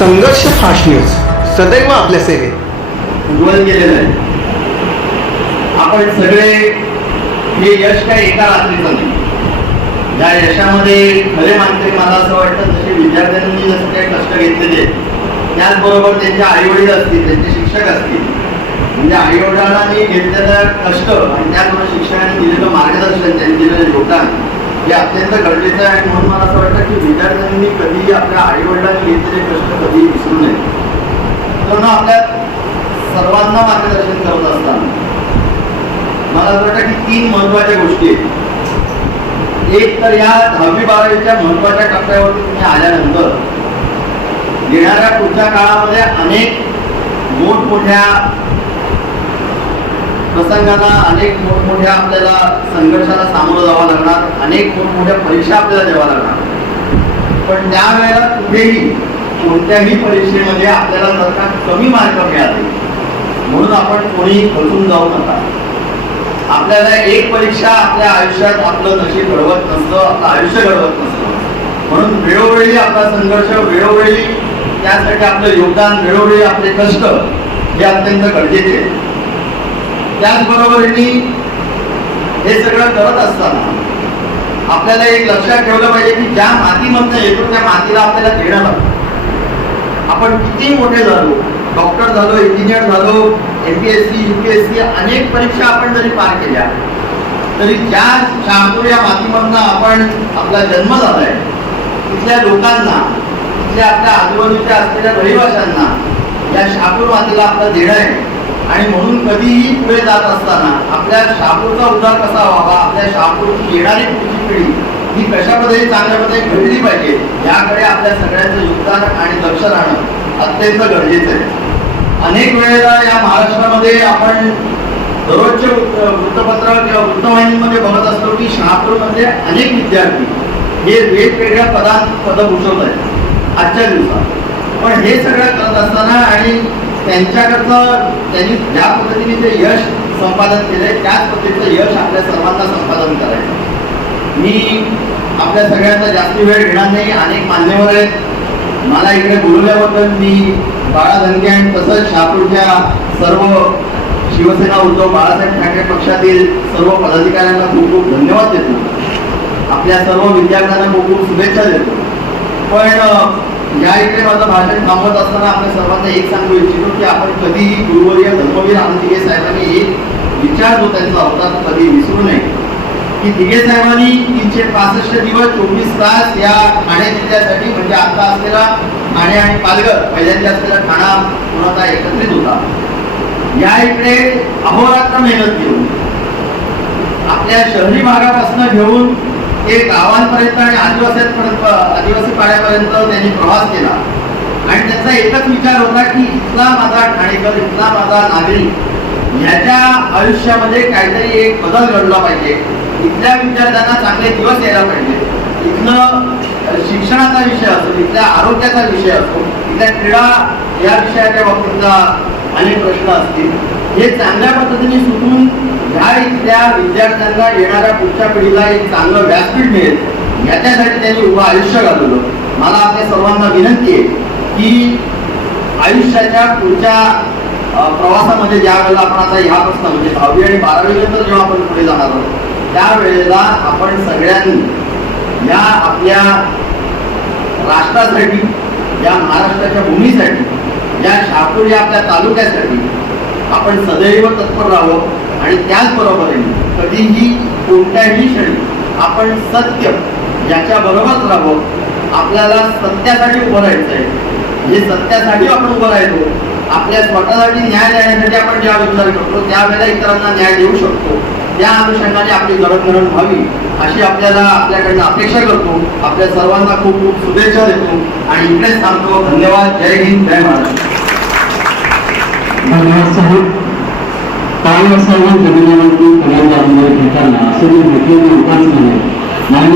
संघर्ष fast news सदैव आपल्या सेवेत. उज्ज्वल केलेलं आहे. आपण सगळे हे यश काही एका रात्रीचं नाही. या यशामध्ये खरे मानकरी मला असं वाटतं जसे विद्यार्थ्यांनी जसं काही कष्ट घेतलेले त्याचबरोबर त्यांचे आईवडील असतील, त्यांचे शिक्षक असतील, म्हणजे आईवडिलांनी घेतलेलं कष्ट आणि त्याचबरोबर शिक्षकांनी दिलेलं मार्गदर्शन, त्यांनी दिलेलं योगदान हे अत्यंत गरजेचं आहे. आणि म्हणून मला असं वाटतं की विद्यार्थ्यांनी कधीही आपल्या आईवडिलांनी घेतलेले कष्ट कधीही विसरू नये. तर आपल्या सर्वांना मार्गदर्शन करत असताना मला असं वाटतं की 3 महत्वाच्या गोष्टी आहेत. एक तर या 10वी-12वीच्या महत्वाच्या टप्प्यावरती तुम्ही आल्यानंतर येणाऱ्या पुढच्या काळामध्ये अनेक मोठमोठ्या प्रसंगांना, अनेक मोठमोठ्या आपल्याला संघर्षाला सामोरं जावं लागणार, अनेक मोठमोठ्या परीक्षा आपल्याला द्याव्या लागणार. पण त्यावेळेला कुठेही कोणत्याही परीक्षेमध्ये आपल्याला जर का कमी मार्क मिळाले म्हणून आपण कोणी खचून जाऊ नका. आपल्याला एक परीक्षा आपल्या आयुष्यात आपलं नशीब घडवत नसतं, आपलं आयुष्य घडवत नसतं. म्हणून वेळोवेळी आपला संघर्ष, वेळोवेळी त्यासाठी आपलं योगदान, वेळोवेळी आपले कष्ट हे अत्यंत गरजेचे. त्याचबरोबरीने हे सगळं करत असताना आपल्याला एक लक्षात ठेवलं पाहिजे की ज्या मातीमधनं येतो त्या मातीला आपल्याला देणं लागतं. आपण किती मोठे झालो, डॉक्टर झालो, इंजिनियर झालो, MPSC, UPSC अनेक परीक्षा आपण जरी पार केल्या तरी ज्या शहापूर या मातीमधनं आपण आपला जन्म झालाय तिथल्या लोकांना, तिथल्या आपल्या आजूबाजूच्या असलेल्या रहिवाशांना या शहापूर मातीला आपलं देणं आहे. आणि म्हणून कधीही पुढे जात असताना आपल्या शहापूरचा उद्धार कसा व्हावा, आपल्या शहापूरची येणारी पुढची पिढी ही कशा पद्धतीने चांगल्या पद्धतीने घडली पाहिजे याकडे आपल्या सगळ्यांचं योगदान आणि लक्ष राहणं अत्यंत गरजेचं आहे. अनेक वेळेला या महाराष्ट्रामध्ये आपण दररोजचे वृत्तपत्र किंवा वृत्तवाहिनीमध्ये बघत असतो की शहापूरमध्ये अनेक विद्यार्थी हे वेगवेगळ्या पद भूषवत आहेत आजच्या दिवसात. पण हे सगळं करत असताना आणि त्यांच्याकडचं त्यांनी ज्या पद्धतीने ते यश संपादन केलंय त्याच पद्धतीचं यश आपल्या सर्वांना संपादन करायचं. मी आपल्या सगळ्यांचा जास्ती वेळ घेणार नाही. अनेक मान्यवर आहेत, मला इकडे बोलवल्याबद्दल मी बाळा धनगे आणि तसंच शहापूरच्या सर्व शिवसेना उद्धव बाळासाहेब ठाकरे पक्षातील सर्व पदाधिकाऱ्यांना खूप खूप धन्यवाद देतो. आपल्या सर्व विद्यार्थ्यांना खूप खूप शुभेच्छा देतो. पण या इकडे माझं भाषण थांबवत असताना आपल्या सर्वांना एक सांगू इच्छितो की आपण कधीही गुरुवर्य धर्मवीर आनंद दिघे साहेबांनी एक विचार जो त्यांचा होता तो कधी विसरू नये की दिघे साहेबांनी 365 दिवस 24 तास या ठाणे जिल्ह्यासाठी, म्हणजे आता असलेला ठाणे आणि पालघर, पहिल्यांदा असलेला ठाणा पुन्हा एकत्रित होता, या इकडे अहोरात्र मेहनत घेऊन आपल्या शहरी भागापासून घेऊन ते गावांपर्यंत आणि आदिवासी पाड्यापर्यंत त्यांनी प्रवास केला. आणि त्यांचा एकच विचार होता की इथला माझा ठाणेकर, इथला माझा नागरिक याच्या आयुष्यामध्ये काहीतरी एक बदल घडला पाहिजे, इथल्या विद्यार्थ्यांना चांगले दिवस यायला पाहिजे, इथलं शिक्षणाचा विषय असो, इथल्या आरोग्याचा विषय असो, इथल्या क्रीडा या विषयाच्या बाबतीतला अनेक प्रश्न असतील, हे चांगल्या पद्धतीने सुटून ह्या इथल्या विद्यार्थ्यांना येणाऱ्या पुढच्या पिढीला एक चांगलं व्यासपीठ मिळेल याच्यासाठी त्यांनी उभं आयुष्य घालवलं. मला आपल्या सर्वांना विनंती आहे की आयुष्याच्या पुढच्या प्रवासामध्ये ज्या वेळेला आपण आता ह्यापासून म्हणजे 10वी आणि 12वी नंतर जेव्हा आपण पुढे जाणार आहोत त्यावेळेला आपण सगळ्यांनी या आपल्या राष्ट्रासाठी, या महाराष्ट्राच्या भूमीसाठी, या शहापूर या आपल्या तालुक्यासाठी आपण सदैव तत्पर राहावं. आणि त्याचबरोबरीने कधीही कोणत्याही क्षणी आपण सत्य याच्या बरोबरच राहावं. आपल्याला सत्यासाठी उभं राहायचं आहे. जे सत्यासाठी आपण उभं राहिलो, आपल्या स्वतःसाठी न्याय देण्यासाठी आपण जेव्हा विचार करतो त्यावेळेला इतरांना न्याय देऊ शकतो. त्या अनुषंगाने आपली जडणघडण व्हावी अशी आपल्याकडनं अपेक्षा करतो. आपल्या सर्वांना खूप खूप शुभेच्छा देतो आणि इकडेच थांबतो. धन्यवाद. जय हिंद, जय महाराष्ट्र. धन्यवाद साहेब. काही वर्षांवर जमिनीवरती कलाकार भेटताना असं जे मोठे उपास नाही